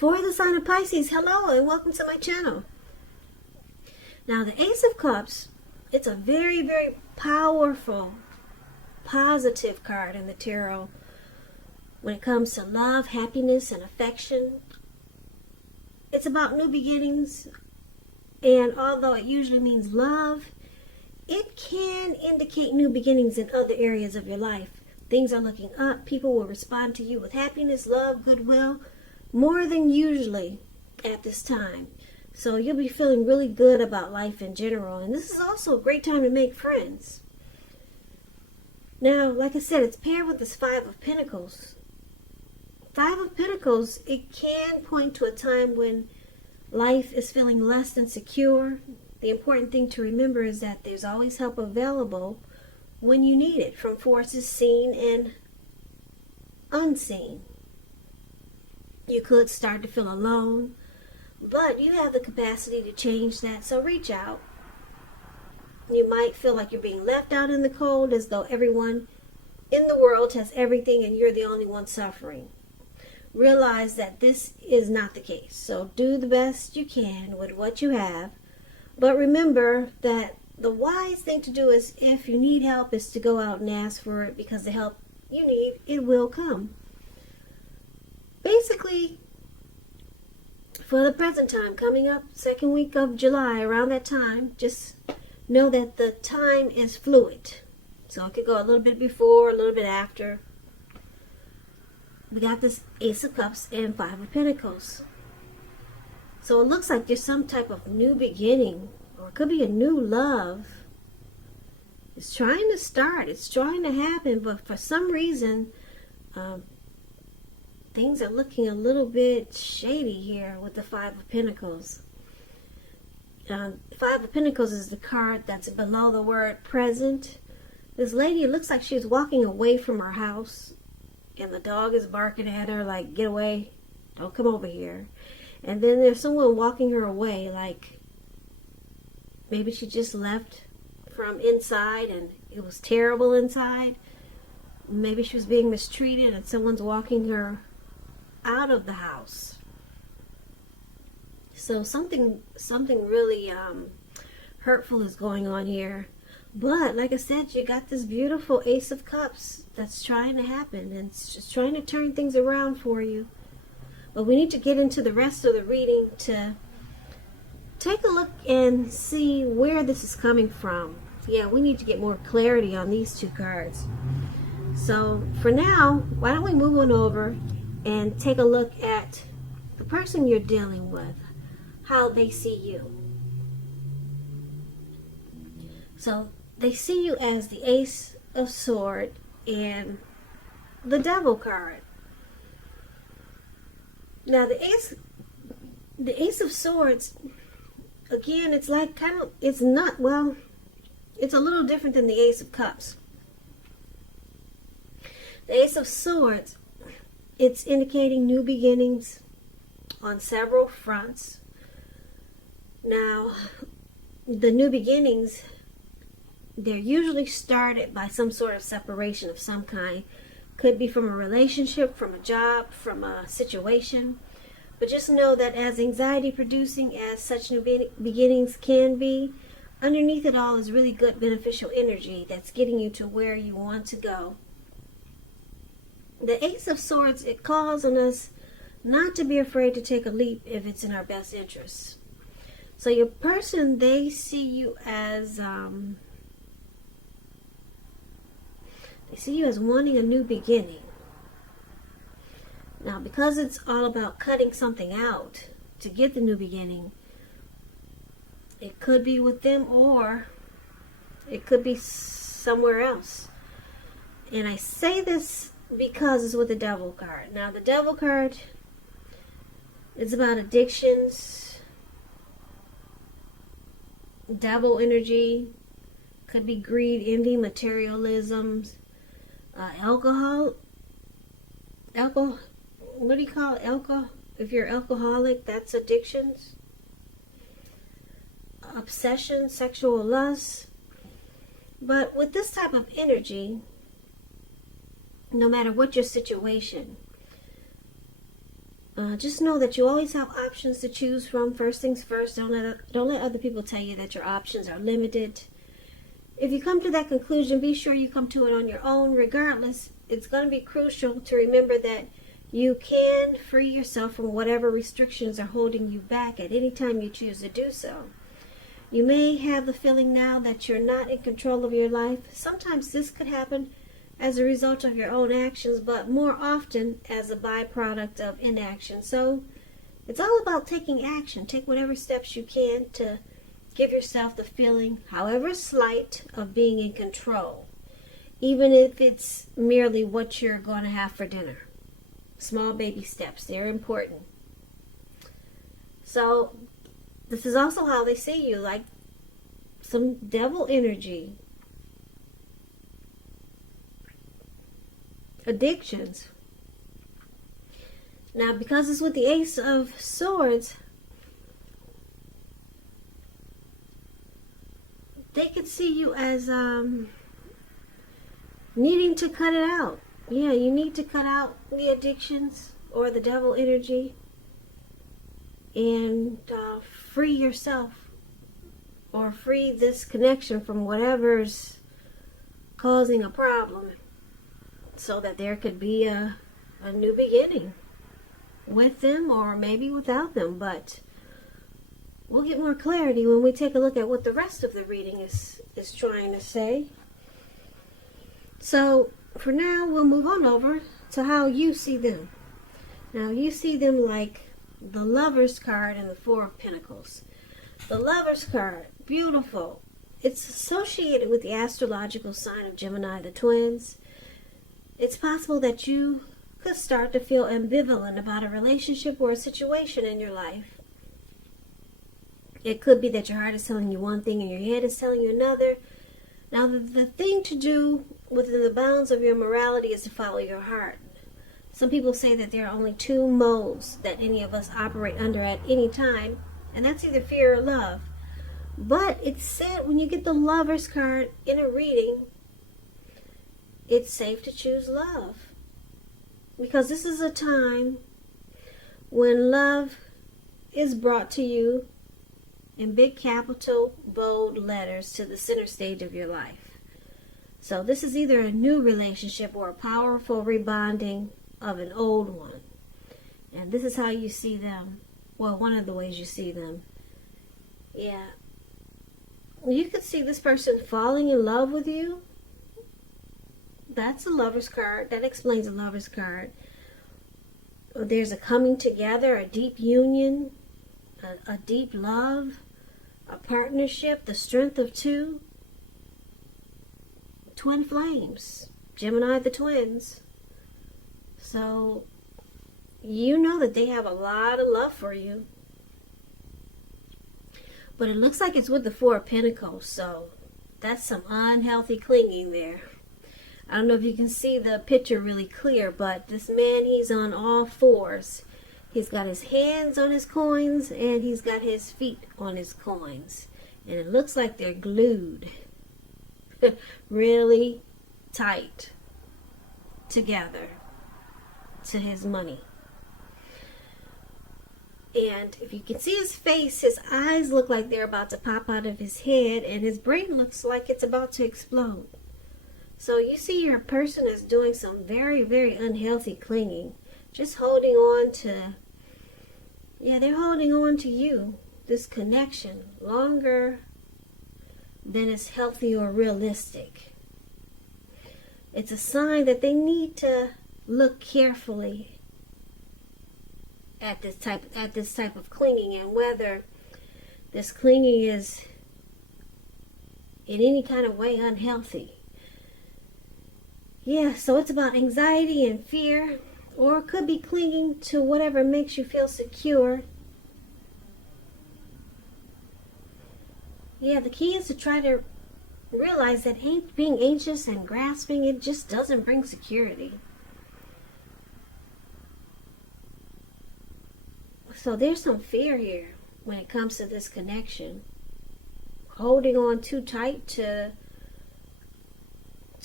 For the sign of Pisces, hello and welcome to my channel. Now the Ace of Cups, it's a very, very powerful, positive card in the tarot when it comes to love, happiness, and affection. It's about new beginnings, and although it usually means love, it can indicate new beginnings in other areas of your life. Things are looking up. People will respond to you with happiness, love, goodwill, more than usually at this time. So you'll be feeling really good about life in general. And this is also a great time to make friends. Now, like I said, it's paired with this Five of Pentacles. Five of Pentacles, it can point to a time when life is feeling less than secure. The important thing to remember is that there's always help available when you need it, from forces seen and unseen. You could start to feel alone, but you have the capacity to change that, so reach out. You might feel like you're being left out in the cold, as though everyone in the world has everything and you're the only one suffering. Realize that this is not the case, so do the best you can with what you have. But remember that the wise thing to do is, if you need help, is to go out and ask for it, because the help you need, it will come. Basically, for the present time, coming up second week of July, around that time, just know that the time is fluid. So it could go a little bit before, a little bit after. We got this Ace of Cups and Five of Pentacles. So it looks like there's some type of new beginning, or it could be a new love. It's trying to start. It's trying to happen, but for some reason, things are looking a little bit shady here with the Five of Pentacles. Five of Pentacles is the card that's below the word present. This lady, it looks like she's walking away from her house, and the dog is barking at her like, get away, don't come over here. And then there's someone walking her away, like maybe she just left from inside and it was terrible inside. Maybe she was being mistreated and someone's walking her out of the house. So something really hurtful is going on here. But like I said, you got this beautiful Ace of Cups that's trying to happen, and it's just trying to turn things around for you. But we need to get into the rest of the reading to take a look and see where this is coming from. Yeah, we need to get more clarity on these two cards. So for now, why don't we move on over and take a look at the person you're dealing with, how they see you. So they see you as the Ace of Swords and the Devil card. Now the Ace of Swords, again, it's like it's a little different than the Ace of Cups. The Ace of Swords, it's indicating new beginnings on several fronts. Now, the new beginnings, they're usually started by some sort of separation of some kind. Could be from a relationship, from a job, from a situation. But just know that as anxiety producing as such new beginnings can be, underneath it all is really good beneficial energy that's getting you to where you want to go. The Ace of Swords, it calls on us not to be afraid to take a leap if it's in our best interest. So your person, they see you as wanting a new beginning. Now, because it's all about cutting something out to get the new beginning, it could be with them or it could be somewhere else. And I say this because it's with the Devil card. Now, the Devil card is about addictions, devil energy, could be greed, envy, materialism, alcohol, what do you call it? If you're alcoholic, that's addictions. Obsession, sexual lust. But with this type of energy, no matter what your situation, Just know that you always have options to choose from. First things first, don't let other people tell you that your options are limited. If you come to that conclusion, be sure you come to it on your own. Regardless, it's going to be crucial to remember that you can free yourself from whatever restrictions are holding you back at any time you choose to do so. You may have the feeling now that you're not in control of your life. Sometimes this could happen as a result of your own actions, but more often as a byproduct of inaction. So it's all about taking action. Take whatever steps you can to give yourself the feeling, however slight, of being in control, even if it's merely what you're going to have for dinner. Small baby steps, they're important. So this is also how they see you, like some devil energy. Addictions. Now, because it's with the Ace of Swords, they could see you as needing to cut it out. Yeah, you need to cut out the addictions or the devil energy and free yourself, or free this connection from whatever's causing a problem, so that there could be a new beginning with them, or maybe without them. But we'll get more clarity when we take a look at what the rest of the reading is trying to say. So for now, we'll move on over to how you see them. Now, you see them like the Lover's card and the Four of Pentacles. The Lover's card, beautiful. It's associated with the astrological sign of Gemini, the twins. It's possible that you could start to feel ambivalent about a relationship or a situation in your life. It could be that your heart is telling you one thing and your head is telling you another. Now, the thing to do within the bounds of your morality is to follow your heart. Some people say that there are only two modes that any of us operate under at any time, and that's either fear or love. But it's said when you get the Lover's card in a reading, it's safe to choose love. Because this is a time when love is brought to you in big capital, bold letters to the center stage of your life. So this is either a new relationship or a powerful rebonding of an old one. And this is how you see them. Well, one of the ways you see them. Yeah. You could see this person falling in love with you. That's a Lover's card. That explains a Lover's card. There's a coming together, a deep union, a deep love, a partnership, the strength of two. Twin flames. Gemini, the twins. So, you know that they have a lot of love for you. But it looks like it's with the Four of Pentacles, so that's some unhealthy clinging there. I don't know if you can see the picture really clear, but this man, he's on all fours. He's got his hands on his coins, and he's got his feet on his coins. And it looks like they're glued really tight together to his money. And if you can see his face, his eyes look like they're about to pop out of his head, and his brain looks like it's about to explode. So you see your person is doing some very, very unhealthy clinging. Just holding on to, they're holding on to you, this connection, longer than is healthy or realistic. It's a sign that they need to look carefully at this type of clinging, and whether this clinging is in any kind of way unhealthy. Yeah, so it's about anxiety and fear, or it could be clinging to whatever makes you feel secure. Yeah, the key is to try to realize that being anxious and grasping, it just doesn't bring security. So there's some fear here when it comes to this connection. Holding on too tight to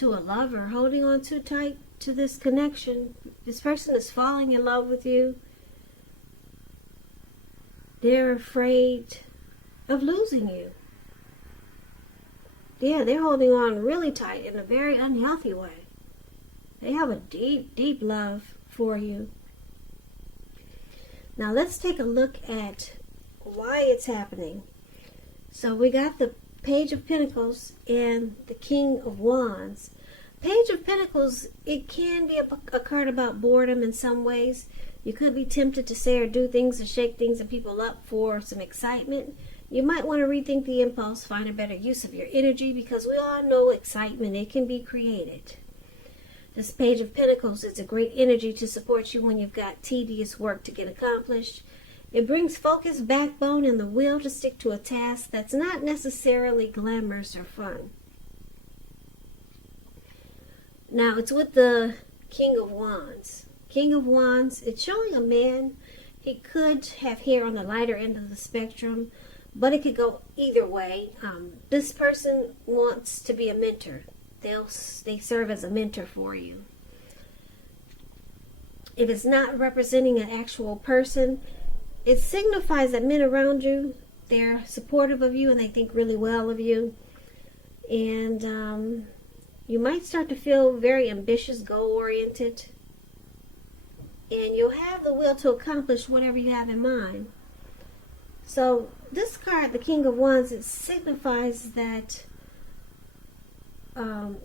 a lover, holding on too tight to this connection. This person is falling in love with you. they're afraid of losing you. Yeah, they're holding on really tight in a very unhealthy way. They have a deep, deep love for you. Now let's take a look at why it's happening. So we got the Page of Pentacles and the King of Wands. Page of Pentacles, it can be a card about boredom in some ways. You could be tempted to say or do things and shake things and people up for some excitement. You might want to rethink the impulse, find a better use of your energy, because we all know excitement, it can be created. This Page of Pentacles is a great energy to support you when you've got tedious work to get accomplished. It brings focus, backbone, and the will to stick to a task that's not necessarily glamorous or fun. Now, it's with the King of Wands. King of Wands, it's showing a man. He could have hair on the lighter end of the spectrum, but it could go either way. This person wants to be a mentor. They serve as a mentor for you. If it's not representing an actual person, it signifies that men around you, they're supportive of you and they think really well of you. And you might start to feel very ambitious, goal-oriented. And you'll have the will to accomplish whatever you have in mind. So this card, the King of Wands, it signifies that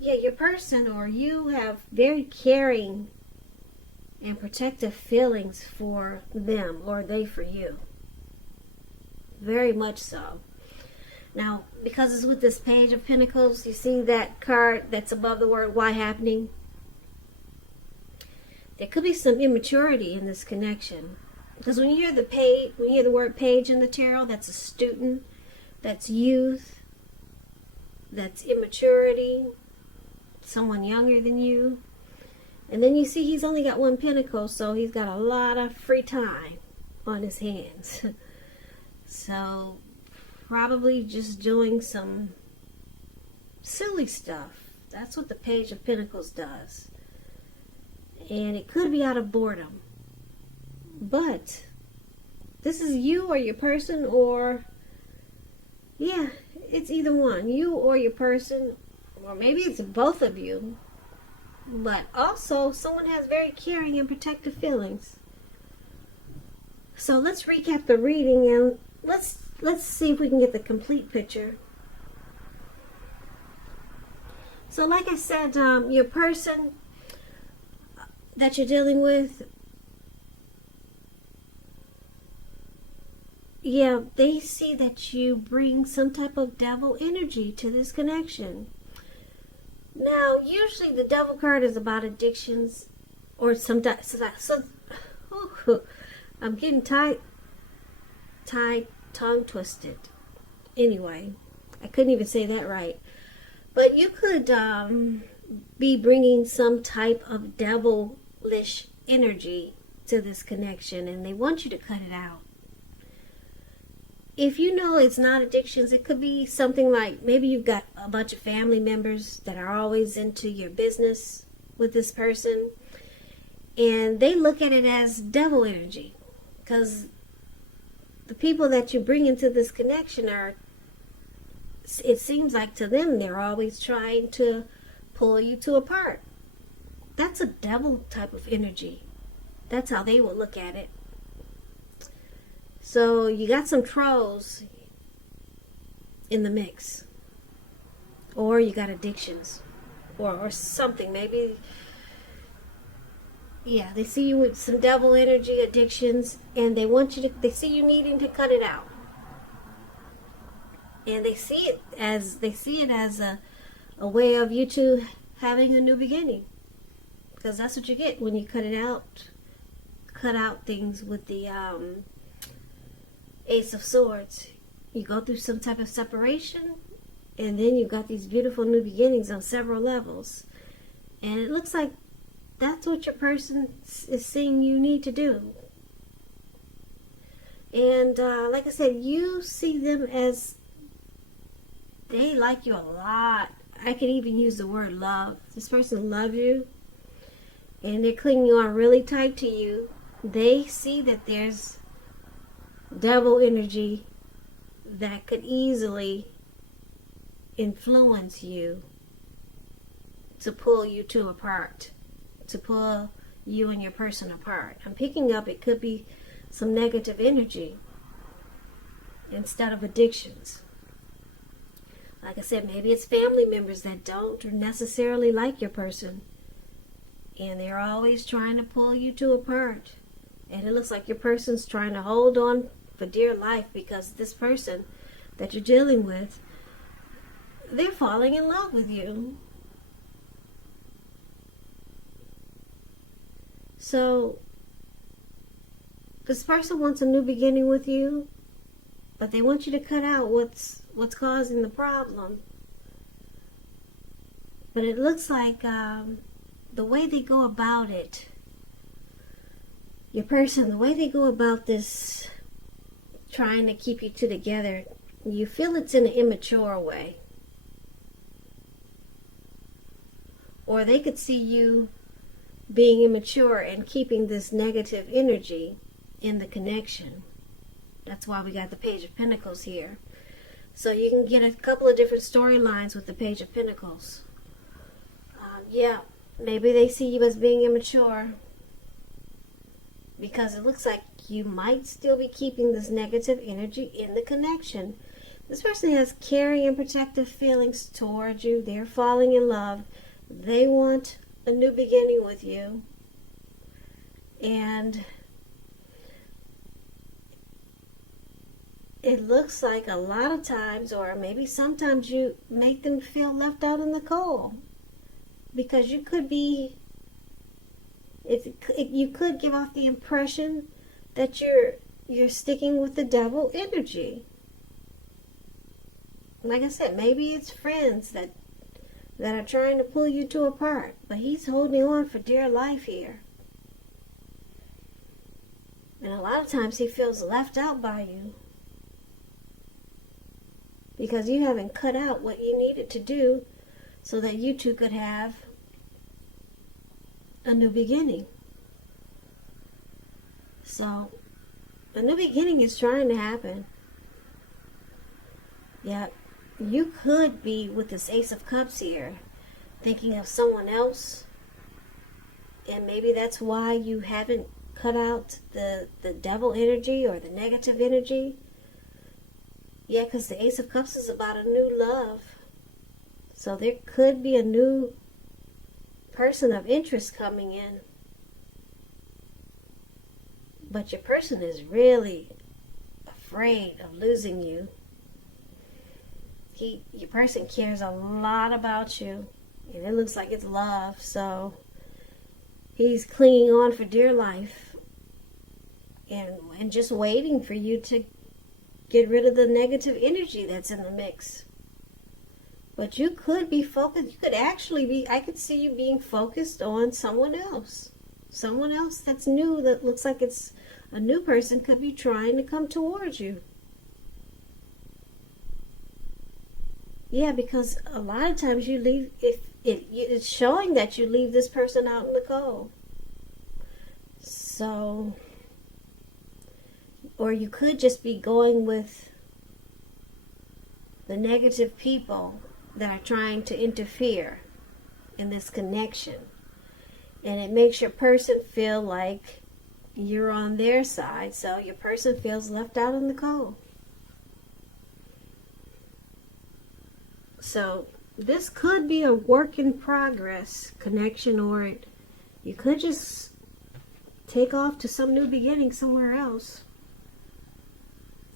your person or you have very caring and protective feelings for them, or they for you. Very much so. Now, because it's with this Page of Pentacles, you see that card that's above the word why happening? There could be some immaturity in this connection. Because when you hear the word page in the tarot, that's a student, that's youth, that's immaturity, someone younger than you. And then you see he's only got one pentacle, so he's got a lot of free time on his hands. So probably just doing some silly stuff. That's what the Page of Pentacles does. And it could be out of boredom. But this is you or your person, or it's either one. You or your person, or maybe it's both of you. But also, someone has very caring and protective feelings. So let's recap the reading and let's see if we can get the complete picture. So like I said, your person that you're dealing with, they see that you bring some type of devil energy to this connection. Now, usually the devil card is about addictions, or I'm getting tongue twisted. Anyway, I couldn't even say that right. But you could be bringing some type of devilish energy to this connection, and they want you to cut it out. If you know it's not addictions, it could be something like maybe you've got a bunch of family members that are always into your business with this person, and they look at it as devil energy, because the people that you bring into this connection it seems like to them they're always trying to pull you two apart. That's a devil type of energy. That's how they will look at it. So you got some trolls in the mix, or you got addictions, or something. Maybe, they see you with some devil energy, addictions, and they see you needing to cut it out, and they see it as a way of you two having a new beginning, because that's what you get when you cut it out. Cut out things with the Ace of Swords. You go through some type of separation, and then you've got these beautiful new beginnings on several levels. And it looks like that's what your person is seeing you need to do. And like I said, you see them as they like you a lot. I could even use the word love. This person loves you, and they're clinging on really tight to you. They see that there's devil energy that could easily influence you to pull you two apart, to pull you and your person apart. I'm picking up it could be some negative energy instead of addictions. Like I said, maybe it's family members that don't necessarily like your person, and they're always trying to pull you two apart. And it looks like your person's trying to hold on for dear life because this person that you're dealing with, they're falling in love with you. So this person wants a new beginning with you, but they want you to cut out what's causing the problem. But it looks like the way they go about it, your person, the way they go about this, trying to keep you two together, you feel it's in an immature way. Or they could see you being immature and keeping this negative energy in the connection. That's why we got the Page of Pentacles here. So you can get a couple of different storylines with the Page of Pentacles. Yeah, maybe they see you as being immature because it looks like you might still be keeping this negative energy in the connection. This person has caring and protective feelings towards you. They're falling in love. They want a new beginning with you. And it looks like a lot of times, or maybe sometimes, you make them feel left out in the cold. Because you could be, you could give off the impression that you're sticking with the devil energy. Like I said, maybe it's friends that are trying to pull you two apart, but he's holding on for dear life here. And a lot of times he feels left out by you because you haven't cut out what you needed to do so that you two could have a new beginning. So, a new beginning is trying to happen. Yeah, you could be, with this Ace of Cups here, thinking of someone else. And maybe that's why you haven't cut out the devil energy or the negative energy. Yeah, because the Ace of Cups is about a new love. So there could be a new person of interest coming in. But your person is really afraid of losing you. Your person cares a lot about you. And it looks like it's love. So he's clinging on for dear life. And just waiting for you to get rid of the negative energy that's in the mix. But you could be focused, you could actually be, I could see you being focused on someone else. Someone else that's new, that looks like it's a new person, could be trying to come towards you. Yeah, because a lot of times you leave, it's showing that you leave this person out in the cold. So, or you could just be going with the negative people that are trying to interfere in this connection. And it makes your person feel like you're on their side, so your person feels left out in the cold. So this could be a work in progress connection, or you could just take off to some new beginning somewhere else.